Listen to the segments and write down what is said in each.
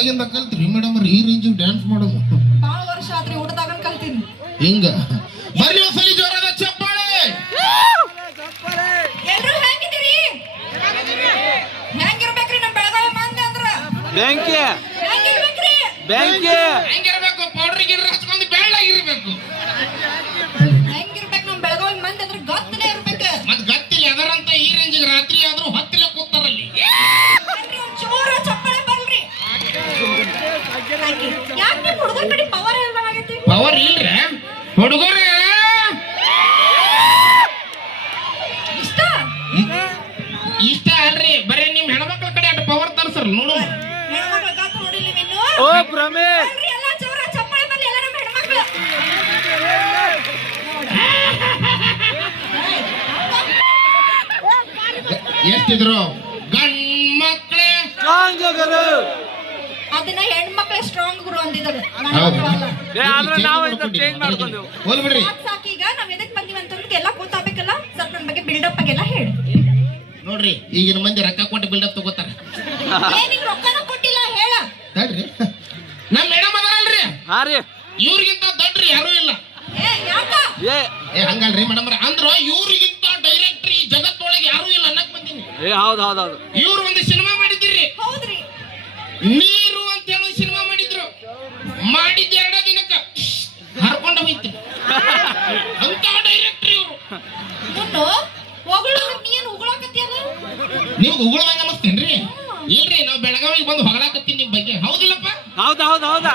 ಯಾವಾಗಿಂದ ಕಲ್ತ್ರಿ ಮೇಡಮ್ ಈ ರೇಂಜಿಗೆ ಡ್ಯಾನ್ಸ್ ಮಾಡೋದು? ಬಾಳ ವರ್ಷ ಆತ್ರಿ, ಊಟದಾಗ ಕಲ್ತೀನಿ. ಹಿಂಗ ಬರ್ಲಿ ಒಂದ್ಸಲಿ ಜೋರಾದ ಚಪ್ಪಾಳೆ. ಎಲ್ರು ಹೆಂಗಿದ್ದೀರಿ? ಹೆಂಗಿರ್ಬೇಕ್ರಿ ನಮ್ ಬೆಳಗಾವಿ ಮಂದಿ ಅಂದ್ರ? ಬೆಂಕಿ ಹೆಂಗಿರ್ಬೇಕ್ರಿ? ಬೆಂಕಿ ಹೆಂಗಿರ್ಬೇಕು? ಪೌಡ್ರಿ ಗಿಡ್ರಿ ಹಚ್ಕೊಂಡು ಬೆಳ್ಳಾಗಿರ್ಬೇಕು. ಹೆಂಗಿರ್ಬೇಕು ನಮ್ ಬೆಳಗಾವಿ ಮಂದಿ ಅಂದ್ರ? ಗತ್ತಲೆ ಇರ್ಬೇಕು. ಮತ್ ಗತ್ತಿಲ್ಲ ಅದರಂತ ಈ ರೇಂಜಿಗೆ ರಾತ್ರಿ ಆದ್ರೂ ಹೊತ್ತಿಲೆ ಕೂತಾರಲ್ಲಿ. ಬರ್ರಿ ಒಂದ್ ಜೋರ ಚಪ್ಪಾಳೆ ಬರ್ರಿ. ಯಾಕೆ ನಿಮ್ ಹುಡುಗರ ಕಡೆ ಪವರ್ ಇಲ್ದಂಗಾಗೈತಿ? ಪವರ್ ಇಲ್ರಿ ಹುಡುಗರೇ? ಇಷ್ಟ ಇಷ್ಟ ಅಲ್ರಿ, ಬರೀ ನಿಮ್ ಹೆಣ್ಮಕ್ಳ ಕಡೆ ಅಷ್ಟು ಪವರ್ ತರ್ಸರ್ ನೋಡು. ಹೆಣ್ಮಕ್ಳ ಗಾತ್ರ ನೋಡಿಲ್ಲ ನೀನು? ಓ ಪ್ರಮೇಶ್ ಬರ್ರಿ ಎಲ್ಲ ಜೋರ ಚಪ್ಪಾಳೆ ಬರ್ಲಿ ಎಲ್ಲ ನಮ್ಮ ಹೆಣ್ಮಕ್ಳು. ಎಷ್ಟಿದ್ರು ಗಂಡ್ಮಕ್ಳೇ ಸಾಂಗರು ಅದನ್ನ ಹೆಣ್ಮಕ್ಳೇ ಸ್ಟ್ರಾಂಗ್ ಗುರು ಅಂದಿದ್ದಾರೆ. ಹೌದು. ಆದ್ರೆ ನಾವು ಚೇಂಜ್ ಮಾಡ್ಕೊಂಡೆವು. ಹೋಲ್ ಬಿಡ್ರಿ. ಸಾಕೀಗ ನಾವ್ ಎದಕ್ ಬಂದಿವಿ ಅಂತಂದ್ರೆ ಎಲ್ಲ ಗೊತ್ತಾಗಬೇಕಲ್ಲ. ಸ್ವಲ್ಪ ನನ್ ಬಗ್ಗೆ ಬಿಲ್ಡಪ್ ಆಗೆಲ್ಲ ಹೇಳಿ. ನೋಡ್ರಿ ಈಗಿನ ಮಂದಿ ರೊಕ್ಕ ಕೊಟ್ಟು ಬಿಲ್ಡಪ್ ತಗೋತಾರ. ಏನಿಗ್ ರೊಕ್ಕನ ಕೊಟ್ಟಿಲ್ಲ ಹೇಳ. ಹೇಳ್ರಿ ನಮ್ ಮೇಡಮ್ ಅದಾರಲ್ರಿ, ಹಾ ರೀ ಇವ್ರಿಗಿಂತ ದೊಡ್ಡ್ರಿ ಯಾರು ಇಲ್ಲ. ಯಾಕ? ಏ ಹಂಗಲ್ರಿ ಮೇಡಮ್ ಅಂದ್ರ ಇವ್ರಿಗಿಂತ ಡೈರೆಕ್ಟ್ರಿ ಜಗತ್ತೊಳಗೆ ಯಾರು ಇಲ್ಲ ಅನ್ನಕ್ ಬಂದೀನಿ. ಹೌದು ಹೌದು ಹೌದು. ಇವ್ರು ಒಂದು ಸಿನಿಮಾ ಮಾಡಿದಿರಿ, ಹೌದ್ರಿ. ನೀರು ಅಂತ ಹೇಳೋ ಸಿನಿಮಾ ಮಾಡಿದ್ರು. ಮಾಡಿದ್ದ 2 ದಿನಕ್ಕ ಹರ್ಕೊಂಡ ಹೋಯ್ತು ಅಂತ ಡೈರೆಕ್ಟ್ರಿ ಇವ್ರು. ಮುನ್ನು ಹೊಗಳು ನೀನ್ ಉಗುಳಾಕತ್ತೀಯಲ್ಲ? ನೀವು ಉಗುಳದಂಗ ಅನ್ನಿಸ್ತೇನ್ರಿ? ಇಲ್ರಿ ನಾವು ಬೆಳಗಾವಿಗೆ ಬಂದು ಹೊಗಳಾಕತ್ತೀನಿ ನಿಮ್ ಬಗ್ಗೆ. ಹೌದಿಲ್ಲಪ್ಪ? ಹೌದು ಹೌದು ಹೌದಾ.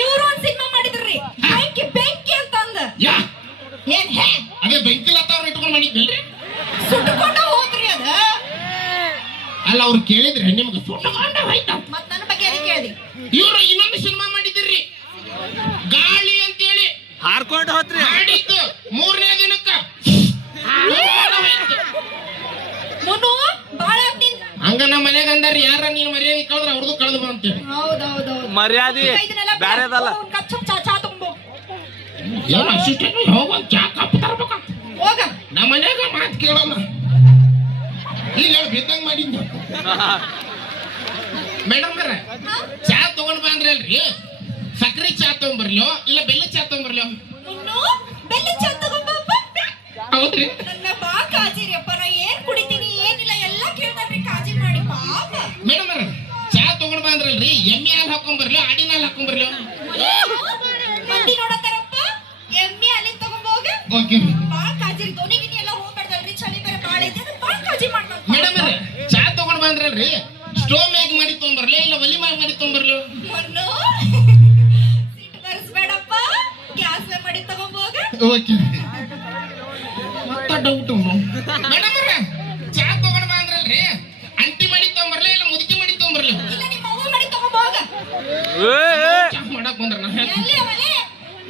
ಇವ್ರು ಒಂದ್ ಸಿನಿಮಾ ಮಾಡಿದ್ರಿ, ಬೆಂಕಿ ಬೆಂಕಿ ಅಂತ ಅಂದ. ಯಾ ಏನ್ ಹೇ ಅದೇ ಬೆಂಕಿಲತ್ತವ್ರು ಇಟ್ಕೊಂಡು ಮಾಡಿದ್ನಲ್ರಿ. ಸುಟ್ಟಕೊಂಡ ಹೋದ್ರಿ ಅದ. ಅಲ್ಲ ಅವ್ರು ಕೇಳಿದ್ರೆ ನಿಮ್ಗೆ ಸುಟ್ಟಕೊಂಡ ಹೋಯ್ತಾ? ಮತ್ ನನ್ನ ಬಗ್ಗೆ ಅದಕ್ಕೆ ಕೇಳ್ದಿ. ಇವ್ರು ಇನ್ನೊಂದು ಸಿನಿಮಾ ಮಾಡಿದಿರ್ರಿ, ಗಾಳಿ ಅಂತೇಳಿ. ಹಾರ್ಕೊಂಡು ಹೋತ್ರಿ. ಮಾಡಿದ್ದು 3ನೇ ದಿನಕ್ಕ ಮುನ್ನು ಬಾಳ ಆಗ್ತೀನಿ. ಹಂಗ ನಮ್ಮ ಮನೆಗೆ ಅಂದಾರ ಯಾರ ನೀನ್ ಮರ್ಯಾದೆ ಕಳೆದ್ರೆ ಅವ್ರದ್ದು ಕಳೆದು ಬಾ ಅಂತೇಳಿ. ಹೌದೌದೌದು. ಮರ್ಯಾದೆ ಬ್ಯಾರೆದಲ್ಲ. ಚಾ ತಗೊಂಬೋ. ಏನು ಅಸಿಸ್ಟೆಂಟ್ ಹೋಗೊಂದು ಚಾ ಕಪ್ ತರ್ಬೇಕಂತ ಹೋಗ. ನಮ್ಮ ಮನ್ಯಾಗ ಮಾತು ಕೇಳಲ್ಲ. ಈಗ ಬಿದ್ದಂಗ ಮಾಡಿದ್ನ ಮೇಡಮ್ ಚಾ ತಗೊಂಡ್ ಬಂದ್ರಿ ಅಲ್ರಿ, ಸಕ್ರೆ ಚಾ ತಗೊಂಡ್ಬರ್ಲಿಯೋ ಇಲ್ಲ ಬೆಲ್ಲ ಚಾ ತಗೊಂಡ್ಬರ್ಲಿಯೋ? ಮುನ್ನು ಬೆಲ್ಲ ಚಾ ತಗೊಂಬಪ್ಪ. ಹೌದ್ರಿ. ನನ್ನ ಬಾ ಕಾಜಿರಿಯಪ್ಪ, ನಾ ಏನ್ ಕುಡಿತೀನಿ ಏನಿಲ್ಲ ಎಲ್ಲ ಕೇಳ್ತಾರ್ರಿ, ಕಾಜಿ ಮಾಡಿ ಪಾಪ. ಮೇಡಮ್ ಚಾ ತಗೊಂಡ್ ಬಂದ್ರಲ್ರಿ, ಎಮ್ಮೆ ಹಾಲು ಹಾಕೊಂಡ್ಬರ್ಲಿಯೋ ಆಡಿನ ಹಾಲು ಹಾಕೊಂಡ್ಬರ್ಲಿಯೋ? ಮಂದಿ ನೋಡತ್ತಾರಪ್ಪ, ಎಮ್ಮೆ ಅಲ್ಲಿ ತಗೊಂಬೋಗ. ಓಕೆ ಬಾ ಕಾಜಿರಿ ದೋನಿಗಿನಿ ಎಲ್ಲ ಹೋಗ್ಬಾರ್ದಲ್ರಿ, ಚಳಿ ಬೇರೆ ಬಾಳ ಐತಿ, ಅದನ್ನ ಬಾ ಕಾಜಿ ಮಾಡ್ಬೇಕು. ಮೇಡಮ್ ಚಾ ತಗೊಂಡ್ ಬಂದ್ರಲ್ರಿ, ಸ್ಟೋವ್ ಮ್ಯಾಗ ಮಾಡಿ ತಗೊಂಡ್ಬರ್ಲಿ ಇಲ್ಲ ಒಲಿ ಮ್ಯಾಗ ಮಾಡಿ ತಗೊಂಡ್ಬರ್ಲಿ? ಮುನ್ನು ಸಿಟ್ಟು ಬರಿಸ್ಬೇಡಪ್ಪ, ಗ್ಯಾಸ್ ಮೇಲೆ ಮಾಡಿ ತಗೊಂಬೋಗ. ಓಕೆ ಮತ್ತ ಡೌಟ್ ಮೇಡಮ್ ಚಾ ತಗೊಂಡ್ ಬಂದ್ರಲ್ರಿ, ಅಂಟಿ ಮಾಡಿ ತಗೊಂಡ್ಬರ್ಲಿ ಇಲ್ಲ ಮುದುಕಿ ಮಾಡಿ ತಗೊಂಡ್ಬರ್ಲಿ? ಇಲ್ಲ ನಿಮ್ಮ ಅವ್ವ ಮಾಡಿ ತಗೊಂಬೋಗ. ಚಾ ಮಾಡಕ್ ಬಂದ್ರ ಎಲ್ಲಿ ಅವಲೇ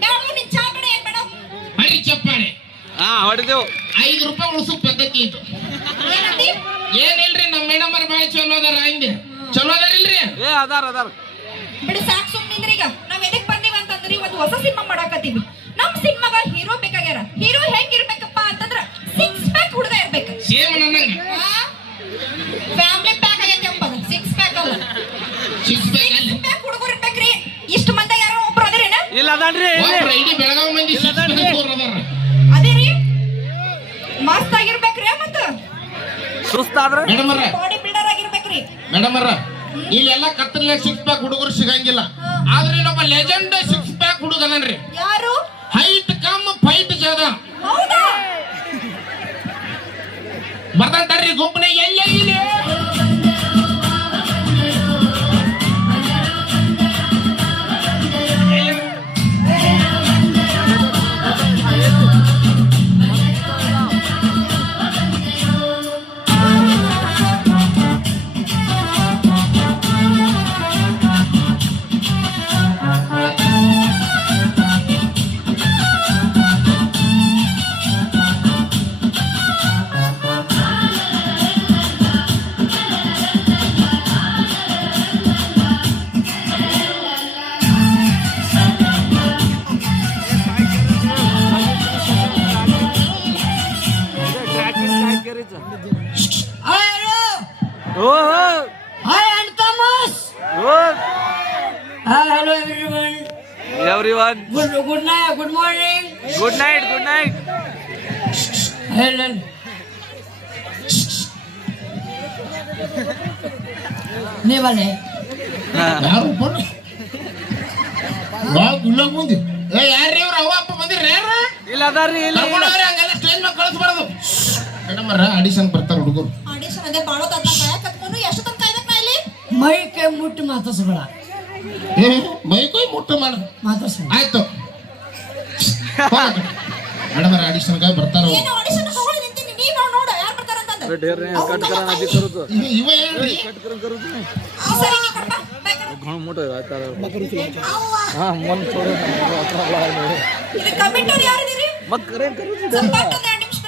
ಬೇಡ ನಿನ್ ಚಾ ಬೇಡ ಏನ್ ಬೇಡ. ಹರಿ ಚಪ್ಪಾಳೆ. ಹಾ ಹೊಡೆದೆವು. 5 ರೂಪಾಯಿ ಉಳಿಸೋ ಪದ್ಧತಿ ಇದು. ಏನಂದಿ? ಏನಿಲ್ರಿ ನಮ್ಮ ಮೇಡಮ್ ಅವ್ರ ಬಾಯಿ ಚಲೋ ಅದಾರ, ಹಂಗೆ ಚಲೋ ಅದಾರಿಲ್ರಿ? ಅದಾರ ಅದಾರ. ಬಿಡು ಸಾಕ್ ಸುಮ್ಮನಿಂದ್ರಿ. ಈಗ ನಾವ್ ಎದಕ್ ಬಂದಿವ ಅಂತಂದ್ರಿ, ಒಂದು ಹೊಸ ಸಿನಿಮಾ ಮಾಡಾಕತ್ತೀವಿ. ನಮ್ ಸಿನಿಮಾಗ ಹೀರೋ ಬೇಕಾಗ್ಯಾರ. ಹೀರೋ ಹೆಂಗಿರ್ಬೇಕಪ್ಪ ಅಂತಂದ್ರ 6 ಪ್ಯಾಕ್ ಹುಡುಗ ಇರ್ಬೇಕು. ಸೇಮ್ ನನ್ನಂಗ ಫ್ಯಾಮಿಲಿ ಪ್ಯಾಕ್ ಆಗೈತೆ ಅಂಬದ, 6 ಪ್ಯಾಕ್ ಅಲ್ಲ. 6 ಪ್ಯಾಕ್ ಅಲ್ಲಿ 6 ಪ್ಯಾಕ್ ಹುಡುಗರು ಇರ್ಬೇಕ್ರಿ. ಇಷ್ಟು ಮಂದಿ ಯಾರೋ ಒಬ್ರು ಅದೇರೇನ? ಇಲ್ಲ ಅದನ್ರಿ ಒಬ್ರು ಇಡೀ ಬೆಳಗಾವಿ ಮಂದಿ 6 ಪ್ಯಾಕ್ ಅದಾರ. ಅದೇ ರೀ, ಮಸ್ತ್ ಆಗಿರ್ಬೇಕ್ರಿ. ಮತ್ತ ಸುಸ್ತಾದ್ರ ಮೇಡಮ್ ಬಾಡಿ ಬಿಲ್ಡರ್ ಆಗಿರ್ಬೇಕ್ರಿ. ಮೇಡಮ್ ಇಲ್ಲೆಲ್ಲ ಕತ್ತಲ 6 ಪ್ಯಾಕ್ ಹುಡುಗರು ಸಿಗಂಗಿಲ್ಲ. ಆದ್ರೆ ಇನ್ನೊಬ್ಬ ಲೆಜೆಂಡ್ 6 ಪ್ಯಾಕ್ ಹುಡುಗ ಅದನ್ರಿ. ಯಾರು? ಹೈಟ್ ಕಮ್ ಫೈಟ್ ಜಾದ. ಹೌದಾ? ಬರ್ದಂತಾರ್ರಿ ಗುಂಪನೆ ಎಲ್ಲೇ ಇಲ್ಲಿ. Oh, hi, Aunt Thomas. Oh, Hello everyone. Everyone Good night. Good morning. Good night good night. Hello. ನೀವಲ್ಲೇ ಯಾರು ಬಂದು ಗುಳ್ಳೋಗ ಮುಂದೆ ಯಾರ್ರಿ ಇವ್ರ ಅವ್ವ ಅಪ್ಪ ಬಂದಿರ್ರಿ ಯಾರು ಇಲ್ಲ ಅದಾರ್ರಿ ಇಲ್ಲ ಕರ್ಕೊಂಡವ್ರಿ ಹಂಗೆಲ್ಲ ಸ್ಟೇಜ್ ಮೇಲೆ ಕಳಿಸ್ಬಾರ್ದು ಮೇಡಮ್ ಅವ್ರ ಆಡಿಷನ್ ಬರ್ತಾರ ಹುಡುಗರು ಆಡಿಷನ್ ಅದೇ ಬಾಳೋ ತನ್ನ ಕಾಯ ಕತ್ಕೊಂಡು ಎಷ್ಟು ತನಕ ಕಾಯ್ಬೇಕು ನಾ ಇಲ್ಲಿ ಮೈಕೆ ಮುಟ್ಟಿ ಮಾತಾಡ್ಸಬೇಡ. ಮೈಕೊಯ್ ಮುಟ್ಟು ಮಾಡ ಮಾತಾಡ್ಸಬೇಡ. ಆಯ್ತು ಮೇಡಮ್ ಅವ್ರ ಆಡಿಷನ್ಗೆ ಬರ್ತಾರ ಏನು ಆಡಿಷನ್ ತಗೊಂಡು ನಿಂತೀನಿ ನೀವ್ ನೋಡ ಯಾರು ಬರ್ತಾರ ಅಂತಂದ ಕಟ್ ಕರ ನದಿ ಕರುದು ಇವ ಹೇಳ್ರಿ ಕಟ್ ಕರ ಕರುದು ಸರಿ ನೀ ಕರ್ಪ ಬೇಕರ घण मोठं ಆಯ್ತಾ ಹಾ ಮನ್ ಥೋಡೆ ಇದು ಕಮೆಂಟರ್ ಯಾರು ಇದೀರಿ ಮಗ್ ಕರೆ ಕರುದು ಸ್ವಲ್ಪ ಒಂದು 2 ನಿಮಿಷ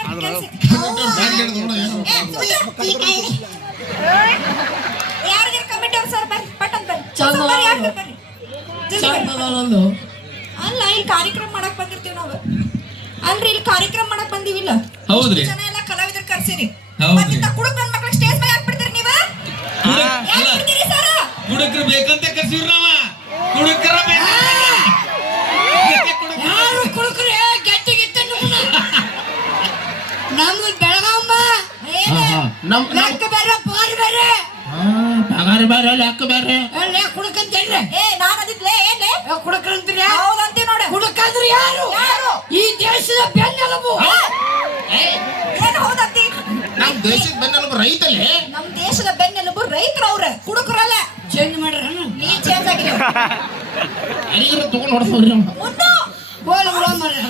ಯಾರು ಇದೀರಿ ಕಮೆಂಟರ್ ಸರ್ ಬರ್ರಿ ಪಟ್ಟಂತ ಚಂದ ಬರ್ರಿ ಯಾರು ಬರ್ರಿ ಚಂದದಲ್ಲೊಂದು ಅಲ್ಲ ಇಲ್ಲಿ ಕಾರ್ಯಕ್ರಮ ಮಾಡಕ್ ಬಂದಿರ್ತೀವಿ ನಾವು ಅಲ್ರಿ ಇಲ್ಲಿ ಕಾರ್ಯಕ್ರಮ ಮಾಡಕ್ ಬಂದಿವಿಲ್ಲ ಹೌದ್ರಿ. ಜನ ಎಲ್ಲ ಕಲಾವಿದರು ಕರ್ಸಿರಿ ಹೌದ್ರಿ. ಮತ್ತೆ ಕುಡುಕ್ ನನ್ನ ಮಕ್ಳಿಗೆ ಸ್ಟೇಜ್ ಮೇಲೆ ಹಾಕ್ಬಿಡ್ತೀರಿ ನೀವ ಯಾಕೆ ಬಿಡ್ತೀರಿ ಸರ್ ಕುಡುಕ್ರು ಬೇಕಂತ ಕರ್ಸಿವ್ರ ನಾವ ಕುಡುಕ್ರ ಯಾರು ಕುಡುಕ್ರೆ ಗೆಟ್ಟಿಗಿತ್ತ ನಮ್ದು ಬೆಳಗಾಂಬ ನಮ್ ಲೆಕ್ಕ ಬೇರೆ ಪಾರ್ ಬೇರೆ ಪಗಾರ ಬೇರೆ ಲೆಕ್ಕ ಬೇರೆ ಅಲ್ಲೇ ಕುಡುಕಂತೇಳ್ರಿ ಏ ನಾನು ಅದಿದ್ಲೇ ಏನ್ಲೇ ಕುಡುಕಂತೀರಿ ಹೌದಂತೀವಿ ನೋಡು ಕುಡುಕಂದ್ರೆ ಯಾರು ಯಾರು? ಈ ದೇಶದ ಬೆನ್ನೆಲುಬು. ಏನು ಹೌದಂತಿ ನಮ್ ದೇಶದ ಬೆನ್ನೆಲುಬು ರೈತಲ್ಲಿ ನಮ್ ದೇಶದ ಬೆನ್ನೆಲುಬು ರೈತರು ಅವ್ರ ಕುಡುಕರಲ್ಲ ಚೇಂಜ್ ಮಾಡ್ರ ನೀ ಚೇಂಜ್ ಆಗಿರಿ ಅಡಿಗರ ತಗೊಂಡ್ ಹೊಡ್ಸೋರಿ ಮುನ್ನು ಬೋಲ್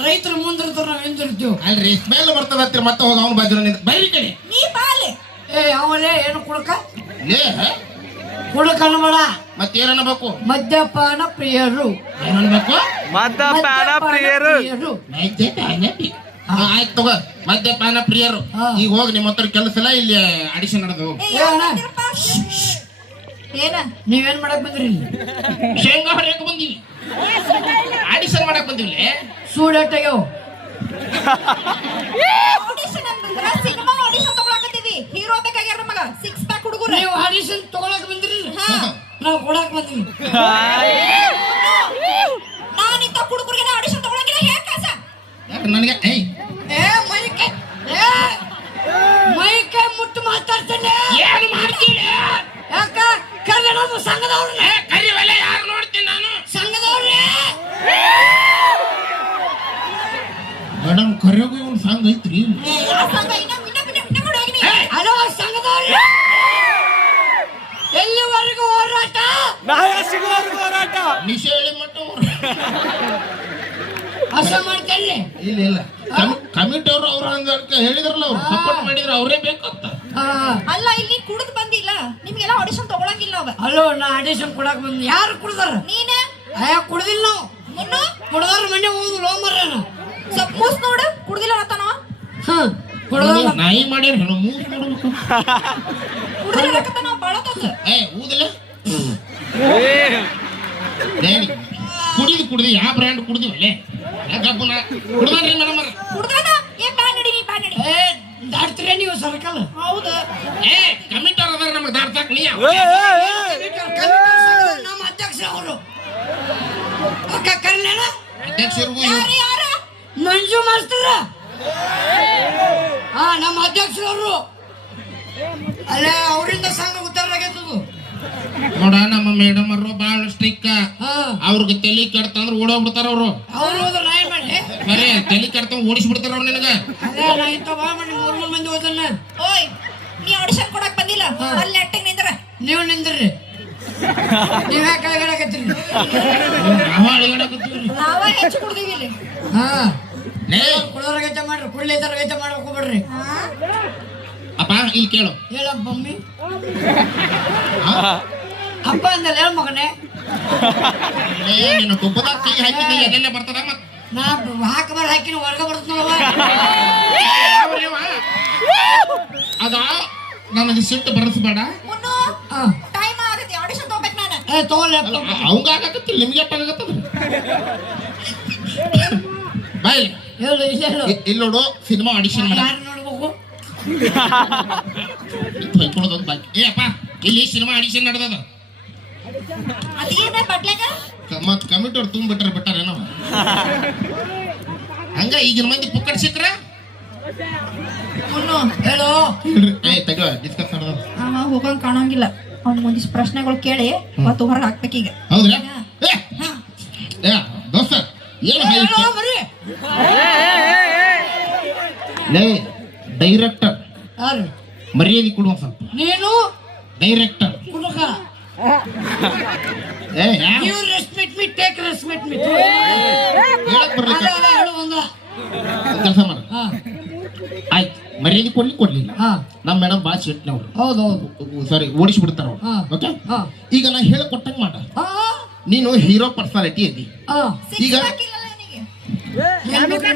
ರೈತರು ಮುಂದಿರ್ತಾರ ನಾವ್ ಹಿಂದಿರ್ತೀವಿ. ಅಲ್ರಿ ಸ್ಮೆಲ್ ಬರ್ತದ ಹತ್ತಿರ ಮತ್ತೆ ಹೋಗಿ ಅವ್ನು ಬಾಜು ಬೈರಿ ಕಡೆ ನೀ ಬಾಲೆ ಏ ಅವಲೇ ಏನು ಕುಡುಕ ಲೇ ಕುಡುಕ ಅನ್ಬೇಡ. ಮತ್ತೇನಬೇಕು ಮದ್ಯಪಾನ ಪ್ರಿಯರು ಏನನ್ಬೇಕು ಮದ್ಯಪಾನ ಪ್ರಿಯರು ಆಯ್ತು ತಗೋ ಮದ್ಯಪಾನ ಪ್ರಿಯರು ಹಾ. ಈಗ ಹೋಗಿ ನಿಮ್ಮ ಹತ್ರ ಕೆಲಸ ಇಲ್ಲ ಇಲ್ಲಿ ಆಡಿಷನ್ ನಡೆದು ಏ ಯಾರ್ ಬಂದಿರಪ್ಪ? ಏನ ನೀವೇನ್ ಮಾಡಕ್ ಬಂದ್ರಿ ಇಲ್ಲಿ? ಶೇಂಗಾ ಹೊರಕ್ ಬಂದಿವಿ ಆಡಿಷನ್ ಮಾಡಕ್ ಬಂದಿವಿ ಸೂಡಟ್ಟಾಗ್ಯಾವ ಆಡಿಷನ್ ಅಂತಂದ್ರ ಸಿನಿಮಾ ಆಡಿಷನ್ ತಗೊಳಕತ್ತೀವಿ ಹೀರೋ ಬೇಕಾಗ್ಯಾರ ನಮಗ 6 ಪ್ಯಾಕ್ ಹುಡುಗರು ನೀವು ಆಡಿಷನ್ ತಗೊಳಕ್ ಬಂದ್ರಿ ಹಾ. ನಾವು ಕೊಡಕ್ ಬಂದ್ವಿ. ನಾನಿಂತ ಹುಡುಗರಿಗೆ ಆಡಿಷನ್ ತಗೊಳಂಗಿಲ್ಲ ಹೇಗ್ ಕಾಸ ನನಗೆ ಏಯ್ ಏ ಮೈಕೆ ಏ ಮೈಕೆ ಮುಟ್ಟು ಮಾತಾಡ್ತೇನೆ. ಏನು ಮಾಡ್ತೀನಿ ಯಾಕ ಕನ್ನಡ ಸಂಘದವ್ರನ್ನ ಕರಿವಲ್ಲ ಯಾರು ನೋಡ್ತೀನಿ ನಾನು ಸಂಘದವ್ರೇ ಮೇಡಮ್ ಕರೆಯೋಗಿ ಒಂದು ಸಾಂಗ್ ಐತ್ರಿ ಯಾವ ಸಂಘ ಇನ್ನ ಮಾಡಿ ಹೋಗಿನಿ ಹಲೋ ಸಂಘದವ್ರೇ ಎಲ್ಲಿವರೆಗೂ ಹೋರಾಟ ನಾಯ ಸಿಗುವವರೆಗೂ ಹೋರಾಟ ನಿಶೇಳಿ ಮಟ್ಟ ಹಸ ಮಾಡ್ತೇನೆ. ಇಲ್ಲ ಇಲ್ಲ ಕಮಿಟಿ ಅವರು ಅವ್ರ ಹಂಗ ಹೇಳಿದ್ರಲ್ಲ ಅವ್ರು ಸಪೋರ್ಟ್ ಮಾಡಿದ್ರ ಅವರೇ ಬೇಕಂತ ಅಲ್ಲ ಇಲ್ಲಿ ಕುಡಿದು ಬಂದಿಲ್ಲ ನಿಮ್ಗೆಲ್ಲ ಆಡಿಷನ್ ತಗೊಳಂಗಿಲ್ಲ ಅವ ಹಲೋ ನಾ ಆಡಿಷನ್ ಕೊಡಕ್ ಬಂದ್ ಯಾರು ಕುಡ್ದಾರ? ನೀನೇ ಅಯ್ಯ ಕುಡ್ದಿಲ್ಲ ನಾವು ಮುನ್ನು ಕುಡ್ದಾರ ಮನೆ ಹೋಗುದು ಲೋ ಮರ್ರನ ಸ್ವಲ್ಪ ಮೂಸ್ ನೋಡು ಕುಡ್ದಿಲ್ಲ ಅನ್ನತಾನವ ಕುಡ್ದಾರ ನಾಯಿ ಮಾಡ್ಯಾರ ಹೇಳು ಮೂಸ್ ನೋಡ್ಬೇಕು ಕುಡ್ದಿಲ್ಲ ಅನ್ನಕತ್ತಾನವ ಬಾಳ ತಕ್ಕ ಏ ಊದಿಲ್ಲ ಕುಡಿದು ಯಾವ ಬ್ರ್ಯಾಂಡ್ ಕುಡ್ದಿವಲ್ಲೇ ಯಾಕಪ್ಪನ ಕುಡ್ದಾನ್ರಿ ಮೇಡಮ್ ಕುಡ್ದಾನ ಏ ಬ್ಯಾನ್ ನಡಿ ನೀ ಬ್ಯಾನ್ ನಡಿ ಏ ದಾಟ್ತೀರ ನೀವು ಸರ್ಕಲ್ ಹೌದು ಏ ಕಮಿಟರ್ ಅದಾರ ನಮಗೆ ದಾಡ್ತಾಕ್ ನೀ ನಮ್ಮ ಅಧ್ಯಕ್ಷ ಅವರು ಅಕ್ಕ ಕರ್ಲೇನ ಅಧ್ಯಕ್ಷರಿಗೂ ಯಾರು ಯಾರು ಮಂಜು ಮಾಸ್ತರ ಹಾ ನಮ್ಮ ಅಧ್ಯಕ್ಷರವರು ಅಲ್ಲೇ ಅವರಿಂದ ಸಂಘ ಉತ್ತರ ಆಗೈತದು. ನೋಡ ನಮ್ಮ ಮೇಡಮ್ ಅವರು ಬಾಳ ಸ್ಟ್ರಿಕ್ ಹಾ ಅವ್ರಿಗೆ ತಲೆ ಕೆಡ್ತಂದ್ರ ಓಡೋಗ್ಬಿಡ್ತಾರ ಅವ್ರು ಅವ್ರು ಹೋದ್ರ ನಾ ಏನ್ ಮಾಡಿ ಬರೇ ತಲೆ ಕೆಡ್ತ ಓಡಿಸ್ಬಿಡ್ತಾರ ಅವ್ರು ನಿನಗ ಅದೇ ನಾ ಇಂಥ ಬಾ ಮಾಡಿ 3 ಮಂದಿ ಹೋದನ್ನ ಓಯ್ ನೀ ಆಡಿಷನ್ ಕೊಡಕ್ ಬಂದಿಲ್ಲ ಅಲ್ಲಿ ನೆಟ್ಟಿಗೆ ನಿಂದ್ರ ನೀವು ನಿಂದ್ರಿ ನೀವ್ ಯಾಕೆ ಕೆಳಗಡಕತ್ತೀರಿ? ನಾವ ಅಳಿಗಾಡಕತ್ತೀವ್ರಿ ನಾವ ಹೆಚ್ಚು ಕುಡ್ದೀವಿ ಇಲ್ಲಿ ಹಾ ಲೇ ಕುಡಿಯೋರ್ಗೈತೆ ಮಾಡ್ರಿ ಕುಡ್ಲಿದ್ದರ್ಗೈತೆ ಮಾಡ್ಬೇಕು ಬಿಡ್ರಿ. ಅಪ್ಪ ಇಲ್ಲಿ ಕೇಳು ಹೇಳಪ್ಪ ಮಮ್ಮಿ ಆ? ಅಪ್ಪ ಅಂದಲ್ಲ ಹೇಳ ಮಗನೇ ಲೇ ನೀನು ತುಪ್ಪದಾಗ ಕೈ ಹಾಕಿದ್ದೆ ಎಲ್ಲೆಲ್ಲೇ ಬರ್ತದ ಮತ್ ನಾ ಹಾಕಬಾರ ಹಾಕಿನ ಹೊರಗ ಬರ್ತನವ ಅದ ನನಗೆ ಸಿಟ್ಟು ಬರಸ್ಬೇಡ ಮುನ್ನು ಟೈಮ್ ಆಗತ್ತೆ ಆಡಿಷನ್ ತಗೋಬೇಕು ನಾನು ಏ ತಗೊಳ್ಳಿ ಅವಂಗ ಆಗತ್ತಿಲ್ಲ ನಿಮ್ಗೆ ಎಟ್ಟಾಗತ್ತದ ಬಾಯ್ ಹೇಳು ಇಲ್ಲ ಹೇಳು ಇಲ್ಲಿ ನೋಡು ಸಿನಿಮಾ ಆಡಿಷನ್ ಮಾಡ ಯಾರು ನೋಡ್ಬೇಕು ಹೊಯ್ಕೊಳ್ಳೋದೊಂದು ಬಾಕಿ ಏ ಅಪ್ಪ ಇಲ್ಲಿ ಸಿನಿಮಾ ಆಡಿಷನ್ ನಡೆದದ ಅದೇನ ಬಟ್ಲಾಗ ಮತ್ ಕಮಿಟರ್ ತುಂಬಿಟ್ರೆ ಬಿಟ್ಟಾರೇನವ ಹಂಗ ಈಗಿನ ಮಂದಿ ಪುಕ್ಕಡ್ ಸಿಕ್ರ ಮುನ್ನು ಹೇಳು ತಗೋ ಡಿಸ್ಕಸ್ ಮಾಡೋದು ಅವ ಹೋಗಂಗ್ ಕಾಣಂಗಿಲ್ಲ ಅವ್ನಿಗೆ ಒಂದಿಷ್ಟು ಪ್ರಶ್ನೆಗಳು ಕೇಳಿ ಅವತ್ತು ಹೊರಗೆ ಹಾಕ್ಬೇಕೀಗ ಹೌದ್ರಾ ಹಾ. ದೋಸ್ತ ಏನು ಹೇಳು ಬರೀ ಲೇ ಡೈರೆಕ್ಟರ್ ಯಾರು ಮರ್ಯಾದೆ ಕೊಡುವ ಸ್ವಲ್ಪ ನೀನು ಡೈರೆಕ್ಟರ್ ಹುಡುಗ ಯಾ you respect me take respect me ಹೇಳಕ್ ಬರ್ಲಿಕ್ಕ ಹೇಳು ಒಂದ ಕೆಲಸ ಮಾಡ ಹಾ ಆಯ್ತು ಮರ್ಯಾದೆ ಕೊಡ್ಲಿಲ್ಲ ಹಾ ನಮ್ಮ ಮೇಡಮ್ ಭಾಳ ಸಿಟ್ನವ್ರು ಹೌದು ಹೌದು ಸಾರಿ ಓಡಿಸ್ಬಿಡ್ತಾರ ಅವ್ರು ಹಾ. ಓಕೆ ಹಾ. ಈಗ ನಾ ಹೇಳ್ಕೊಟ್ಟಂಗ್ ಮಾಡ ಹಾ ನೀನು ಹೀರೋ ಪರ್ಸನಾಲಿಟಿ ಇದ್ದಿ ಹಾ ಸಿಕ್ಸ್ ಈಗ- ಪ್ಯಾಕ್ ಇಲ್ಲಲ್ಲ ನಿನಗೆ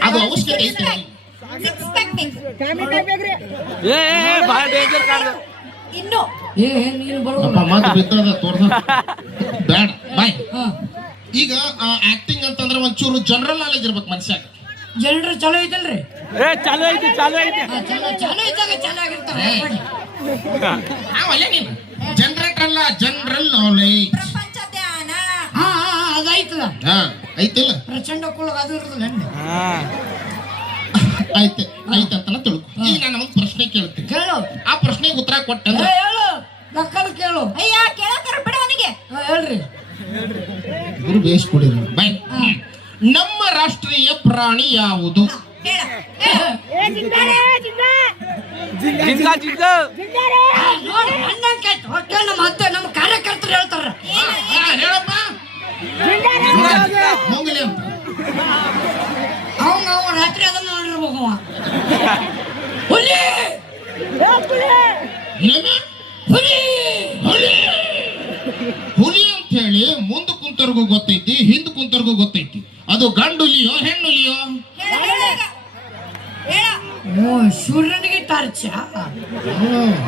ಅದು ಅವಶ್ಯಕತೆ ಐತೆ ಸಿಕ್ಸ್ ಪ್ಯಾಕ್ ಬೇಕು ಭಾಳ ಡೇಂಜರ್ ಕಾಣ್ದ ಇನ್ನು ನೀನು ಅಪ್ಪ ಬರೋಲ್ಲ ಮಾತು ಬಿದ್ದದ ತೋರ್ಸ ಬೇಡ ಬಾಯ್ ಹಾ ಈಗ ಆಕ್ಟಿಂಗ್ ಅಂತಂದ್ರೆ ಒಂಚೂರು ಜನರಲ್ ನಾಲೆಜ್ ಇರ್ಬೇಕು ಮನುಷ್ಯಾಗ ಜನರು ಚಲೋ ಐತಲ್ರಿ ಚಾಲು ಐತಿ ಚಾಲು ಐತಿ ಹಾ, ಚಲೋ ಇದ್ದಾಗ ಚೆನ್ನಾಗಿರ್ತಾರೆ ನಾವಲ್ಲ ನೀನು ಜನರೇಟರ್ ಅಲ್ಲ ಜನರಲ್ ನಾಲೆಜ್ ಪ್ರಪಂಚ ಧ್ಯಾನ ಹಾ ಹಾ ಹಾ, ಅದಾಯ್ತಲ್ಲ ಹಾ ಐತಿಲ್ಲ ಪ್ರಚಂಡ ಕುಳಗ ಅದು ಇರೋದಿಲ್ಲ ಹೆಣ್ಣು ಐತೆ ಐತಂತನ ತಿಳ್ಕೊ ಈಗ ನಾನು ಒಂದು ಪ್ರಶ್ನೆ ಕೇಳ್ತೀನಿ ಕೇಳು ಆ ಪ್ರಶ್ನೆಗೆ ಉತ್ತರ ಕೊಟ್ಟಂದ್ರೆ ಹೇಳು ನಕ್ಕಲ್ ಕೇಳು ಅಯ್ಯ ಕೇಳಕರ ಬಿಡ ಅವನಿಗೆ ಹಾ, ಹೇಳ್ರಿ ಗುರು ಬೇಸ್ ಕೊಡಿರಿ ಬಾಯ್ ನಮ್ಮ ರಾಷ್ಟ್ರೀಯ ಪ್ರಾಣಿ ಯಾವುದು ಹೇಳ ಹೇಳ. ಜಿಂಗ ಜಿಂಗ ಆ, ನೋಡು ಹಣ್ಣಂಕಾಯ್ತು ಹೊಟ್ಟೆ ನಮ್ಮ ಅತ್ತೆ ನಮ್ಮ ಕಾರ್ಯಕರ್ತರು ಹೇಳ್ತಾರ ಹೇಳಪ್ಪ ಹೋಗಲಿ ಅಂತ ಅವಂಗ ಅವ ರಾತ್ರಿ ಅದನ್ನ ನೋಡಿರ್ಬೇಕು ಅವ ಹುಲಿ ಏನು? ಹುಲಿ ಹುಲಿ ಹುಲಿ ಅಂತ ಹೇಳಿ ಮುಂದೆ ಕುಂತರ್ಗೂ ಗೊತ್ತೈತಿ ಹಿಂದ್ ಕುಂತರ್ಗೂ ಗೊತ್ತೈತಿ ಅದು ಗಂಡುಲಿಯೋ ಹೆಣ್ಣುಲಿಯೋ ಹೇಳ ಹೇಳ ಈಗ. ಹೇಳ ಓ ಸೂರ್ಯನಿಗೆ ಟಾರ್ಚ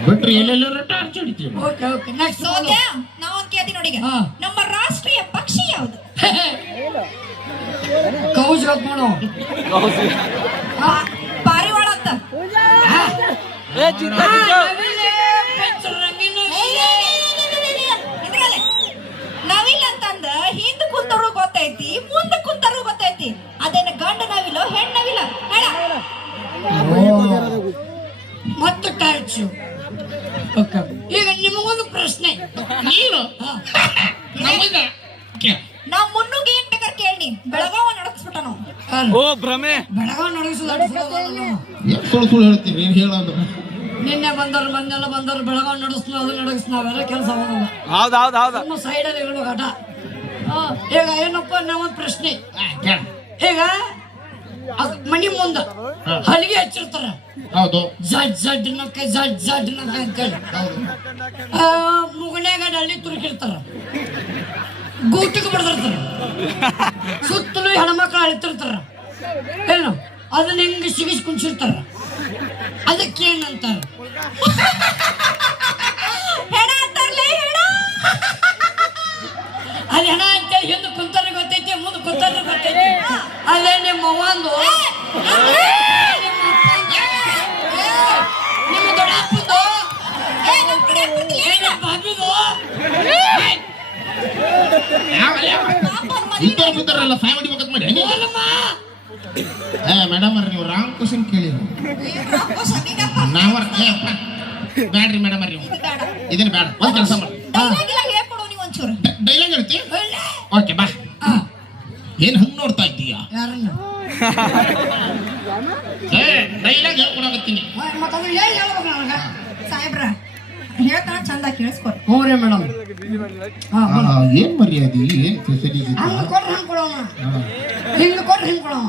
ಬಿಟ್ರಿ ಎಲ್ಲೆಲ್ಲರೂ ಟಾರ್ಚ್ ಹಿಡಿತೀವಿ ಓಕೆ ಓಕೆ ನೆಕ್ಸ್ಟ್ ಸೋದ್ಯ ನಾವೊಂದ್ ಕೇಳ್ತೀನಿ ನೋಡಿಗ ಹಾ. ನಮ್ಮ ರಾಷ್ಟ್ರೀಯ ಪಕ್ಷಿ ಯಾವುದು ಕೌಜ್ ಮಾಡೋ ಪಾರಿವಾಳ ಅಂತ ಜಿಂಗ ಜಿಂಗ ನವಿಲ್ ಅಂತಂದ ಹಿಂದ್ ಕುಂತರು ಗೊತ್ತೈತಿ ಮುಂದ ಕುಂತರು ಗೊತ್ತೈತಿ ಅದೇನ ಗಂಡ ನವಿಲೋ ಹೆಣ್ಣು ನವಿಲ ಹೇಳ ಮತ್ತು ಟಾರ್ಚು ಓಕೆ ಈಗ ನಿಮಗೊಂದು ಪ್ರಶ್ನೆ ನೀನು ಹಾ. ನಮಗ ಕೇಳ್. ನಾವ್ ಮುನ್ನುಗ್ ಏನ್ ಬೇಕಾರ್ ಕೇಳಿ ಬೆಳಗಾವ ನಡಕ್ಸ್ಬಿಟ್ಟ ನಾವು ಯಾರು? ಓ ಭ್ರಮೆ ಬೆಳಗಾವ್ ನಡಗಿಸೋದು ಯಾಕ್ ಸುಳ್ಳು ಸುಳ್ಳು ಹೇಳ್ತೀರಿ ಹೇಳೋದು ನಿನ್ನೆ ಬಂದವ್ರು ಮಂದೆಲ್ಲ ಬಂದವ್ರು ಬೆಳಗಾವ್ ನಡೆಸ್ನ ಅದು ನಡೆಸ್ನ ಅವೆಲ್ಲ ಕೆಲಸ ಹೋಗಲ್ಲ ಹೌದ್ ಹೌದ್ ಹೌದ ನಮ್ಮ ಸೈಡಲ್ಲಿ ಹೇಳೋ ಘಟ ಈಗ ಏನಪ್ಪ ನಾವೊಂದು ಪ್ರಶ್ನೆ ಕೇಳ ಈಗ ಮನಿ ಮುಂದ ಹಲಿಗೆ ಹಚ್ಚಿರ್ತಾರ ಹೌದು ಜಡ್ ನಕ್ಕ ಜಡ್ ನಕ್ಕ ಅಂತೇಳಿ ಮುಗನ್ಯಾಗ ಡಳ್ಳಿ ತುರುಕಿರ್ತಾರ ಗೂಟಕ್ಕೆ ಬಡ್ದಿರ್ತಾರ ಸುತ್ತಲೂ ಹೆಣ್ಮಕ್ಳು ಅಳಿತಿರ್ತಾರ ಏನು ಅದನ್ನ ಹೆಂಗ ಸಿಗಿಸ್ ಕುಂಚಿರ್ತಾರ ಅದಕ್ಕೇನಂತಾರ ಹೆಣ ಅಂತಾರ್ಲೇ ಹೆಣ ಅಲ್ಲಿ ಹೆಣ ಅಂತೇಳಿ ಹಿಂದೆ ಕುಂತಾರ ಗೊತ್ತೈತಿ ಮುಂದೆ ಕುಂತಾರ ಗೊತ್ತೈತಿ ಅಲ್ಲೇ ನಿಮ್ಮ ಅವ್ವಂದು ನಿಮ್ಮ ದೊಡ್ಡಪ್ಪಂದು ನಮ್ ಕಡೆ ಬರ್ತಿಲ್ಲ ಏನ? ಬಾಬಿದು ಇಂಥವ್ರು ಬಿದ್ದಾರಲ್ಲ ಸಾಯ್ ಹೊಡಿಬೇಕಂತ ಮಾಡಿ ಮೇಡಮ್ ಅವ್ರ ನೀವು ರಾಂಗ್ ಕ್ವಶನ್ ಕೇಳಿ ನಾವರ್ ಬ್ಯಾಡ್ರಿ ಮೇಡಮ್ ಅವ್ರಿ ನೀವು ಇದು ಬೇಡ. ಇದನ್ನ ಬೇಡ ಒಂದ್ ಕೆಲಸ ಮಾಡಿ ಡೈಲಾಗ್ ಇಲ್ಲ ಹೇಳ್ಕೊಡು ನೀವ್ ಒಂಚೂರು ಡೈಲಾಗ್ ಹೇಳ್ತಿ ಓಕೆ ಬಾ ಏನ್ ಹಂಗ್ ನೋಡ್ತಾ ಇದ್ದೀಯಾ ಯಾರನ್ನ ಡೈಲಾಗ್ ಹೇಳ್ಕೊಡಕತ್ತೀನಿ ಮತ್ತೆ ಅದು ಹೇಳಿ ಹೇಳ್ಬೇಕು ನನಗ ಸಾಹೇಬ್ರ ಹೇಳ್ತಾನ ಚಂದ ಕೇಳಿಸ್ಕೊರಿ ಹ್ಞೂ ರೀ ಮೇಡಮ್ ಏನ್ ಮರ್ಯಾದಿ ಏನ್ ಫೆಸಿಲಿಟೀಸ್ ಹಂಗ ಕೊಡ್ರಿ ಹಂಗ ಕೊಡೋಣ ಹಿಂಗ ಕೊಡ್ರಿ ಹಿಂಗ ಕೊಡೋಣ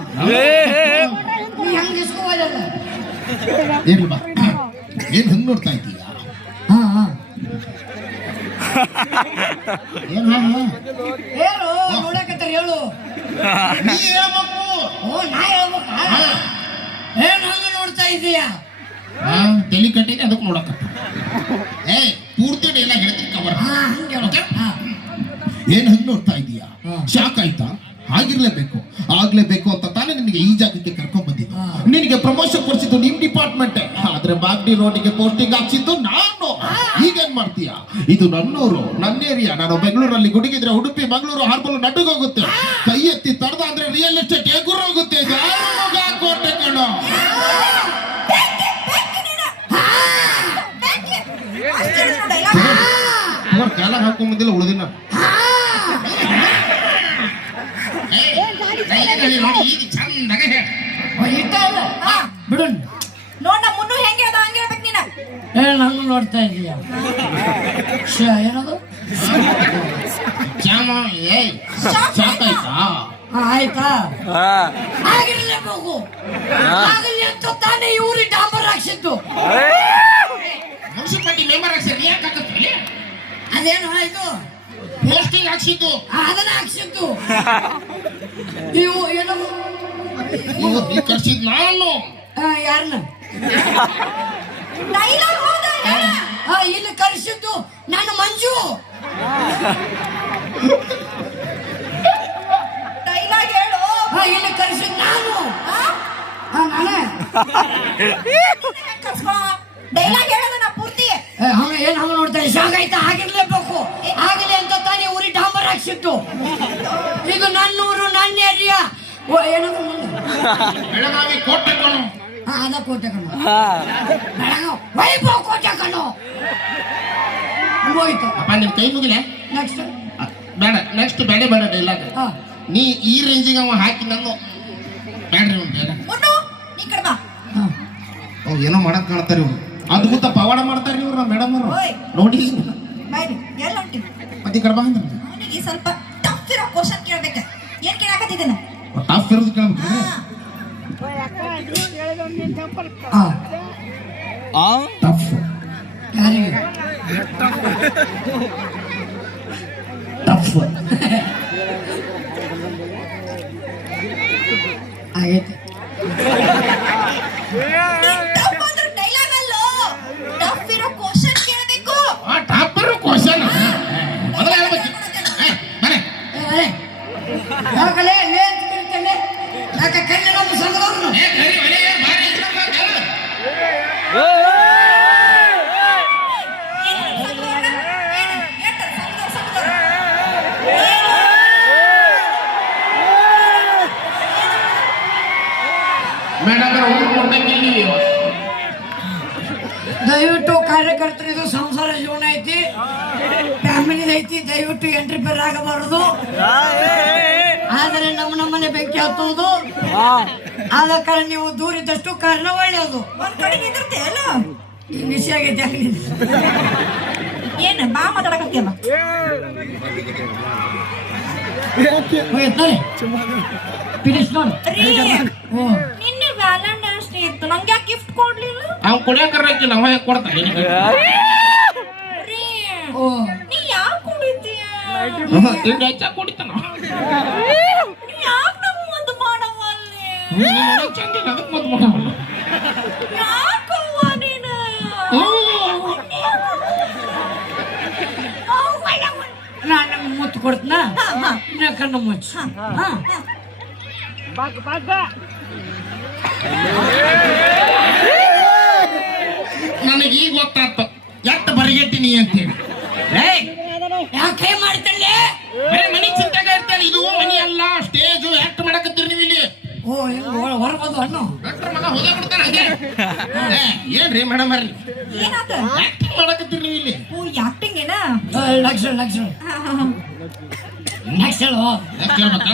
ನೀ ಹಂಗ ಇಸ್ಕೋಬೋದಲ್ಲ ಇರ್ಲಿ ಬಾ ಏನ್ ಹಂಗ್ ನೋಡ್ತಾ ಇದ್ದೀಯಾ ಹಾ ಹಾ ಏನ್ ಹಾ ಹಾ ಹೇಳು ನೋಡಕತ್ತಾರ ಹೇಳು ನೀ ಹೇಳ್ಬೇಕು ಓ ನಾ ಹೇಳ್ಬೇಕಾ ಏನ್ ಹಂಗ ನೋಡ್ತಾ ಇದೀಯಾ ತಲೆ ಕಟ್ಟಿಗೆ ಅದಕ್ಕೆ ನೋಡಕತ್ತ ಪೂರ್ತಿ ಡೈಲಾಗ್ ಹೇಳ್ತೀನಿ ಕವರ್ ಹಾ ಹಂಗೆ ಓಕೆ ಹಾ ಏನ್ ಹಂಗ್ ನೋಡ್ತಾ ಇದೀಯಾ ಶಾಕ್ ಆಯ್ತಾ ಆಗಿರ್ಲೇಬೇಕು ಆಗ್ಲೇಬೇಕು ಅಂತ ತಾನೇ ನಿನಗೆ ಈ ಜಾಗಕ್ಕೆ ಕರ್ಕೊಂಡ್ ಬಂದಿದ್ದು ನಿನಗೆ ಪ್ರಮೋಷನ್ ಕೊಡಿಸಿದ್ದು ನಿಮ್ ಡಿಪಾರ್ಟ್ಮೆಂಟ್ ಆದ್ರೆ ಬಾಗ್ಡಿ ರೋಡಿಗೆ ಪೋಸ್ಟಿಂಗ್ ಹಾಕ್ಸಿದ್ದು ನಾನು ಈಗೇನ್ ಮಾಡ್ತೀಯ? ಇದು ನನ್ನೂರು, ನನ್ನ ಏರಿಯಾ. ನಾನು ಬೆಂಗಳೂರಲ್ಲಿ ಗುಡುಗಿದ್ರೆ ಉಡುಪಿ, ಮಂಗಳೂರು, ಹಾರ್ಬಲ್ ನಡುಗೋಗುತ್ತೆ. ಕೈ ಎತ್ತಿ ತಡೆದ ಅಂದ್ರೆ ರಿಯಲ್ ಎಸ್ಟೇಟ್ ಎಗುರೋಗುತ್ತೆ. ಇದು ಆರುಮುಗ ಕೋಟೆ ಕಣೋ. ಕಾಲ ಹಾಕೊಂಬಂದಿಲ್ಲ ಉಳಿದಿನ ಈಗ ಚಂದಾಗ ಹೇಳ. ಬಿಡು ನೋಡ್ ನಮ್ ಮುನ್ನು ಹೆಂಗೆ ಅದ ಹಂಗೆ ಹೇಳ್ಬೇಕು ನೀನ. ನಂಗೂ ನೋಡ್ತಾ ಇದೀಯ ಏನದು ಚಾಮ ಏಯ್ ಸಾಕಾಯ್ತಾ? ಆಯ್ತಾ ಆಗಿರ್ಲೇಬೇಕು. ಆಗಲಿ ಅಂತ ತಾನೇ ಇವ್ರಿ ಡಾಂಬರ್ ಹಾಕ್ಸಿದ್ದು. Municipality member ಹಾಕ್ಸಿದ್ರೆ ಯಾಕಾಗತ್ತೆ? ಅದೇನು ಆಯ್ತು ಪೋಸ್ಟಿಂಗ್ ಹಾಕ್ಸಿದ್ದು ಅದನ್ನ ಹಾಕ್ಸಿದ್ದು. ನೀವು ಏನದು ಇವತ್ತು ಕರ್ಸಿದ್ ನಾನು. ಯಾರನ್ನ ಡೈಲಾಗ್ ಹೌದಾ ಹೇಳ? ಇಲ್ಲಿ ಕರೆಸಿದ್ದು ನಾನು ಮಂಜು. ಡೈಲಾಗ್ ಹೇಳು. ಇಲ್ಲಿ ಕರೆಸಿದ್ದು ನಾನು. ನಾನೇ ಡೈಲಾಗ್ ಹೇಳೋದನ್ನ ಪೂರ್ತಿ. ಏನ್ ಹಂಗ ನೋಡ್ತಾ ಶಾಕ್ ಆಯ್ತಾ? ಆಗಿರ್ಲೇಬೇಕು. ಆಗಲಿ ಅಂತ ತಾನೇ ಊರಿ ಡಾಂಬರ್ ಹಾಕ್ಸಿದ್ದು. ಇದು ನನ್ನೂರು, ನನ್ನ ಏರಿಯಾ. ಏನದು ಬೆಳಗಾವಿ ಕೋಟೆ ಕಣೋ. ಅದ ಕೋಟೆ ಕಣ್ಣು. ವೈಭವ್ ಕೋಟೆ ಕಣ್ಣು ಹೋಯ್ತು. ಅಪ್ಪ ನಿನ್ ಕೈ ಮುಗಿಲೆ. ನೆಕ್ಸ್ಟ್ ಬೇಡ, ನೆಕ್ಸ್ಟ್ ಬೇಡ ಬೇಡ ಡೈಲಾಗ್. ನೀ ಈ ರೇಂಜಿಗೆ ಅವ ಹಾಕಿ ನಂದು ಬೇಡ್ರಿ ಅವ್ನು ಬೇಡ. ಮುನ್ನು ನೀ ಕಡೆ ಬಾ. ಅವ್ ಏನೋ ಮಾಡಕ್ ಕಾಣ್ತಾರ ಇವ್ರು. ಅದ್ಭುತ ಪವಾಡ ಮಾಡ್ತಾರ ಇವ್ರು ಮೇಡಮ್ ಅವರು. ಓಯ್ ನೋಡಿ ಬಾಯ್ರಿ ಎಲ್ಲ ಹೊಂಟಿ. ಮತ್ತೆ ಕಡ್ಬ ಅಂದ್ರೆ ಅವನಿಗೆ ಸ್ವಲ್ಪ ಟಫ್ ಇರೋ ಕ್ವಶನ್ ಕೇಳ್ಬೇಕ. ಏನ್ ಕೇಳಾಕತ್ತಿದ್ದೇನೆ? ಟಾಪ್ ಇರೋದು ಕೇಳ್ಬೇಕು. ಟಫ್ ಯಾರಿಗೆ ಟಫ್ ಆಗೈತೆ. ಟಫ್ ಅಂದ್ರೆ ಡೈಲಾಗ್ ಅಲ್ಲೋ. ಟಫ್ ಇರೋ ಕ್ವಶನ್ ಕೇಳಬೇಕು. ಟಾಪ್ ಇರೋ ಕ್ವಶನ್ ಮೊದಲ ಹೇಳ್ಬೇಕು. ಬರೇ ಯಾಕಲೆ ಲೇಟ್ ಕರಿತೇನೆ? ಯಾಕೆ ಕೈಲಿ ನಮ್ಮ ಸಂಘದವ್ರನ್ನ ಏ ಕರಿ ಮನೆ ಬಾರಿ ಇದ್ರಪ್ಪ ಕೇಳು. ಮೇಡಮ್ ಊರು ಕೊಟ್ಟಂಗೆ ನೀವು ದಯವಿಟ್ಟು ಕಾರ್ಯಕರ್ತರಿದು ಸಂಸಾರ ಜೀವನ ಐತಿ, ಫ್ಯಾಮಿಲಿ ಐತಿ. ದಯವಿಟ್ಟು ಎಂಟ್ರಿ ಪೇರ್ ಆಗಬಾರದು. ಆದರೆ ನಮ್ಮನೆ ಬೆಂಕಿ ಹತ್ತುವುದು. ಆದ ಕಾರಣ ನೀವು ದೂರಿದಷ್ಟು ಕಾರಣ ಒಳ್ಳೆಯದು. ಒಂದ್ ಕಡೆ ನಿಂದಿರ್ತಿ ಅಲ್ಲ. ನಿಶೆ ಆಗೈತೆ ಏನ್ ಬಾ ಮಾತಾಡಕತ್ತಿಯಲ್ಲ. ಫಿನಿಶ್ ನೋಡು. ನಿನ್ನೆ ವ್ಯಾಲೆಂಟೈನ್ಸ್ ಡೇ ಇತ್ತು, ನಂಗೆ ಯಾಕೆ ಗಿಫ್ಟ್ ಕೊಡ್ಲಿಲ್ಲ? ಅವ್ನು ಕುಡಿಯೋಕೆ ನಾವು ಹೇಗೆ ಕೊಡ್ತಾನೆ? ನೀ ಯಾಕೆ ಕುಡಿತೀಯ? ತಿಂಡಿ ಹೆಚ್ಚಾಗಿ ಕುಡಿತಾನ. ನೀ ಯಾಕೆ ನಮ್ಗೆ ಒಂದು ಮಾಡವಲ್ಲಿ? ಚಂದಿಲ್ಲ ಅದಕ್ಕೆ ಮದ್ದು ಮಾಡಲ್ಲ. ಯಾಕವ್ವ ನೀನು? ನಾನು ನಮ್ಗೆ ಮುತ್ತು ಕೊಡ್ತನ ಕಣ್ಣು ಮುಚ್ಚ. ನನಗೆ ಈಗ ಗೊತ್ತಾಯ್ತು ಎಷ್ಟು ಬರಿಗೆಟ್ಟಿನಿ ಅಂತೇಳಿ. ಯಾಕೆ ಮಾಡ್ತಲ್ಲೇ? ಬರೀ ಮನಿ ಚಿಂತೆಗ ಇರ್ತಾನೆ. ಇದು ಮನಿ ಅಲ್ಲ, ಸ್ಟೇಜು. ಆಕ್ಟ್ ಮಾಡಕತ್ತೀರಿ ನೀವು ಇಲ್ಲಿ. ಹೊರಬೋದು ಹಣ್ಣು ಡಾಕ್ಟರ್ ಮಗ ಹೋಗೇ ಬಿಡ್ತಾನೆ ಹಂಗೆ. ಏನ್ರಿ ಮೇಡಮ್ ಅವ್ರಿ ಏನಾತ? ಆಕ್ಟಿಂಗ್ ಮಾಡಕತ್ತೀರಿ ನೀವು ಇಲ್ಲಿ? ಓ ಆಕ್ಟಿಂಗ್ ಏನ? ಲಕ್ಷ ನೆಕ್ಸ್ಟ್ ಹೇಳು. ಯಾಕೆ ಕೇಳ್ಬೇಕಾ?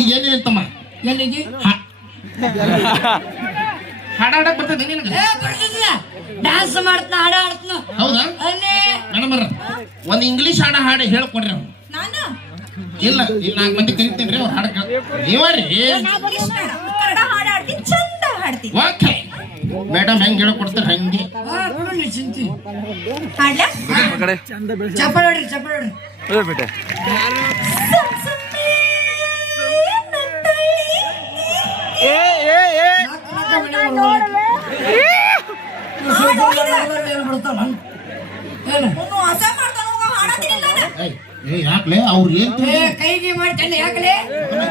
ಈಗ ಏನ್ ಹೇಳ್ತಮ್ಮ? ಎಲ್ಲಿಗೆ ಹಾಡಾಡಕ್ ಬರ್ತದೆ ನಿನಗೆ? ಡ್ಯಾನ್ಸ್ ಮಾಡ್ತನ, ಹಾಡ ಆಡ್ತನ. ಹೌದಾ ಅಲ್ಲೇ ಮೇಡಮ್ ಅವ್ರ ಒಂದು ಇಂಗ್ಲೀಷ್ ಹಾಡ ಹಾಡಿ ಹೇಳ್ಕೊಡ್ರಿ ಅವ್ನು. ನಾನು ಇಲ್ಲ ಇಲ್ಲಿ 4 ಮಂದಿ ಕರಿತೀನಿ ರೀ. ಅವ್ರು ಹಾಡ ನೀವ್ರಿ ಇಂಗ್ಲಿಷ್ ಬೇಡ, ಕನ್ನಡ ಹಾಡು ಹಾಡ್ತೀನಿ, ಚಂದ ಹಾಡ್ತೀನಿ. ಓಕೆ ಮೇಡಮ್ ಹೆಂಗ್ ಹೇಳ್ಕೊಡ್ತಾರೆ ಹಂಗೆ ಚಿಂತಿ ಹಾಡ್ಲಾ? ಚಪ್ಪಲ್ ಹೊಡ್ರಿ, ಚಪ್ಪಲ್ ಹೊಡ್ರಿ. ಹೊಸ ಮಾಡ್ತಾನ ಹಾಡತೀನಿ ನಾನು. ಯಾಕ್ಲೆ ಅವ್ರು ಏನ್ ಕೈಗೆ ಮಾಡ್ತೇನೆ. ಯಾಕಲೆ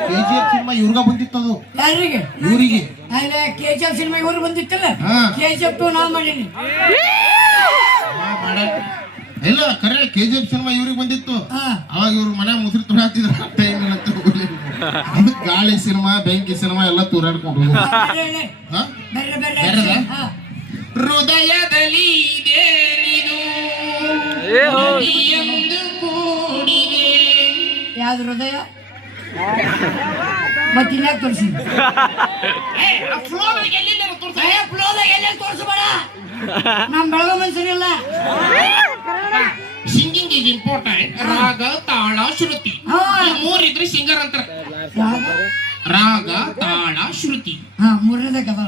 KGF ಸಿನಿಮಾ ಇವ್ರಿಗ ಬಂದಿತ್ತದು. ಯಾರಿಗೆ? ಇವ್ರಿಗೆ. ಅಲ್ಲೇ KGF ಸಿನಿಮಾ ಇವ್ರು ಬಂದಿತ್ತಲ್ಲ. ಹಾ. KGF 2 ನಾ ಮಾಡೀನಿ. ಇಲ್ಲ ಕರೆ KGF ಸಿನಿಮಾ ಇವ್ರಿಗೆ ಬಂದಿತ್ತು ಹಾ. ಅವಾಗ ಇವ್ರು ಮನೆ ಮುಸುರು ತುಳಾತಿದ್ರು ಟೈಮ್ ಇಲ್ಲ ಅದಕ್ಕೆ ಗಾಳಿ ಸಿನಿಮಾ ಬೆಂಕಿ ಸಿನಿಮಾ ಎಲ್ಲ ತೂರಾಡ್ಕೊಂಡು ಹೋದ್ರು. ಹಾ? ಬೇರೆ ಬೇರೆ ಬೇರೆದಾ? ಹಾ. ಹೃದಯದಲ್ಲಿ ಇದೇನಿದು ನದಿಯೊಂದು ಕೂಡಿದೆ. ಯಾವ್ದು ಹೃದಯ ಮತ್ತೆ ಇನ್ಯಾಕ್ ತೋರಿಸಿ ಎಲ್ಲೇ ತೋರಿಸಬೇಡ ನಮ್ ಬೆಳಗ ಮನುಷ್ಯನಿಲ್ಲ ಸಿಂಗಿಂಗ್ ಈಸ್ ಇಂಪಾರ್ಟೆಂಟ್. ರಾಗ ತಾಳ ಶ್ರುತಿ ಹಾ. ಈ ಮೂರಿದ್ರೆ ಸಿಂಗರ್ ಅಂತಾರ. ಯಾವ್ದು? ರಾಗ ತಾಳ ಶ್ರುತಿ. ಹಾ ಮೂರನೇದ ಕದ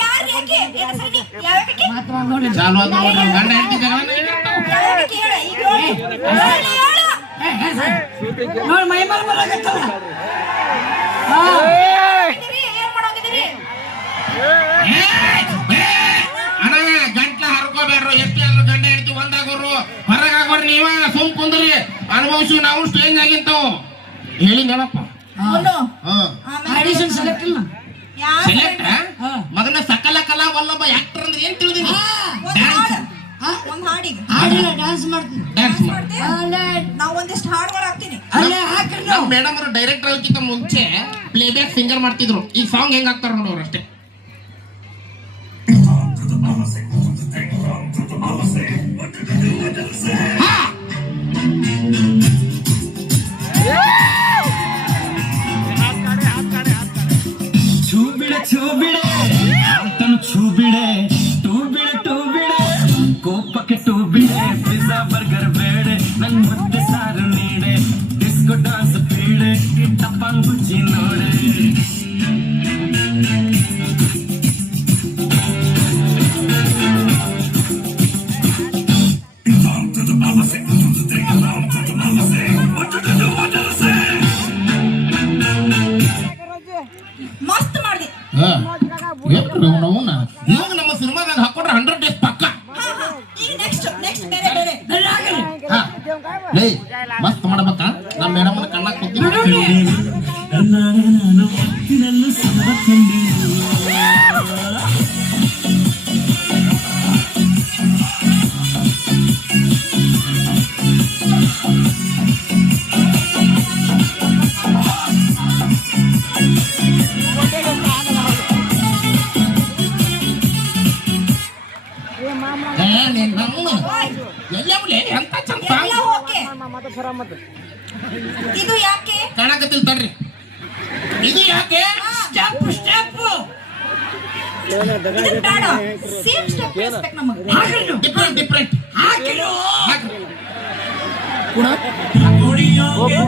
ಯಾರು ಯಾಕೆ ಏನ್ ಸರಿ ಯಾವ್ಯಾಕೆ ಮಾತ್ರ ನೋಡಿ ಚಾಲು ಆದ ನೋಡ್ರಿ ಗಂಡ ಹೆಂಡತಿ ಜಗಳ ಯಾವ್ಯಾಕೆ ಹೇಳ ಈಗ ಹೇಳು ನೋಡಿ ಮೈ ಮೇಲೆ ಬರಾಕತ್ತಲ್ಲ ಏನ್ ಮಾಡೋಗಿದ್ದೀರಿ ಅಣ್ಣ ಗಂಟ್ಲ ಹರ್ಕೋಬೇಡ್ರು. ಎಷ್ಟು ಎಲ್ಲರೂ ಗಂಡ ಹೆಂಡತಿ ಒಂದಾಗೋರು ಹೊರಗಾಗೋರು ನೀವ ಸುಮ್ ಕುಂದ್ರಿ ಅನುಭವಿಸು. ನಾವು ಸ್ಟೇಜ್ ಆಗಿಂತಾವು ಹೇಳಿ ಹೇಳಪ್ಪ. ಅವನು ಹಾ ಆಡಿಷನ್ ಸೆಲೆಕ್ಟ್ ಇಲ್ಲ ಯಾರು ಸೆಲೆಕ್ಟ್ ಹಾ. ಮಗನ ಸಕಲ ಕಲಾ ವಲ್ಲಭ ಆಕ್ಟರ್ ಅಂದ್ರೆ ಏನ್ ತಿಳಿದೀನಿ? ಒಂದ್ ಹಾಡು ಒಂದ್ ಹಾಡಿಗೆ ಹಾಡಿಲ್ಲ ಡ್ಯಾನ್ಸ್ ಮಾಡ್ತೀನಿ ಡ್ಯಾನ್ಸ್ ಮಾಡಿ. ಮಾಡ್ತೀಯ? ನಾವ್ ಒಂದಿಷ್ಟು ಹಾಡುಗಳು ಹಾಕ್ತೀನಿ. ಅಲ್ಲೇ ಹಾಕ್ರಿ ನಮ್ಮ ನಾವು ಮೇಡಮ್ ಅವರು ಡೈರೆಕ್ಟರ್ ಆಗಿಕ್ಕಿಂತ ಮುಂಚೆ ಪ್ಲೇಬ್ಯಾಕ್ ಸಿಂಗರ್ ಮಾಡ್ತಿದ್ರು. ಈ ಸಾಂಗ್ ಹೆಂಗ್ ಹಾಕ್ತಾರ ನೋಡೋರು ಅಷ್ಟೇ. छूबिड़े आतन छूबिड़े टू बिड़े कोपके टू बिड़े पिज़्ज़ा बर्गर बेड़े नन मुद्दे सारू नीड़े डिस्को डांस पीड़े टप्पंगुच्ची नोड़े ಮಸ್ತ್ ಮಾಡ್ದೆ. ಇವಾಗ ನಮ್ಮ ಸಿನಿಮಾದಾಗ ಹಾಕೊಂಡ್ರೆ 100 ಡೇಸ್ ಪಕ್ಕ. ಹಾ, ಹಾ. ಈಗ ನೆಕ್ಸ್ಟ್ ಬೇರೆ ಬೇರೆ ಬೇರೆ ಹಾಕ್ರಿ ಹಾ. ಲೇ ಮಸ್ತ್ ಮಾಡ್ಬೇಕಾ ನಮ್ಮ ಮೇಡಮ್ ಕಣ್ಣಾಗ ಕೂತಿ ನಾನೇ ನಾನು ನನ್ನ ಸಮತಂಡಿ ಎಲ್ಲೇ ಎಂತ ಚಂದ ಸಾಂಗ್ ಎಲ್ಲ ಓಕೆ. ಇದು ಯಾಕೆ ಕಾಣಕತ್ತಿಲ್ ತಡ್ರಿ. ಇದು ಯಾಕೆ? ಸ್ಟೆಪ್ ಸ್ಟೆಪ್ ಇದು ಬೇಡ. ಸೇಮ್ ಸ್ಟೆಪ್ ಇರ್ಬೇಕು ನಮಗೆ. ಹಾಕ್ರಿ ನೀವು. ಡಿಫ್ರೆಂಟ್ ಡಿಫ್ರೆಂಟ್ ಹಾಕಿರು ಹಾಕ್ರಿ. ಕುಡಿಯೋಗೆ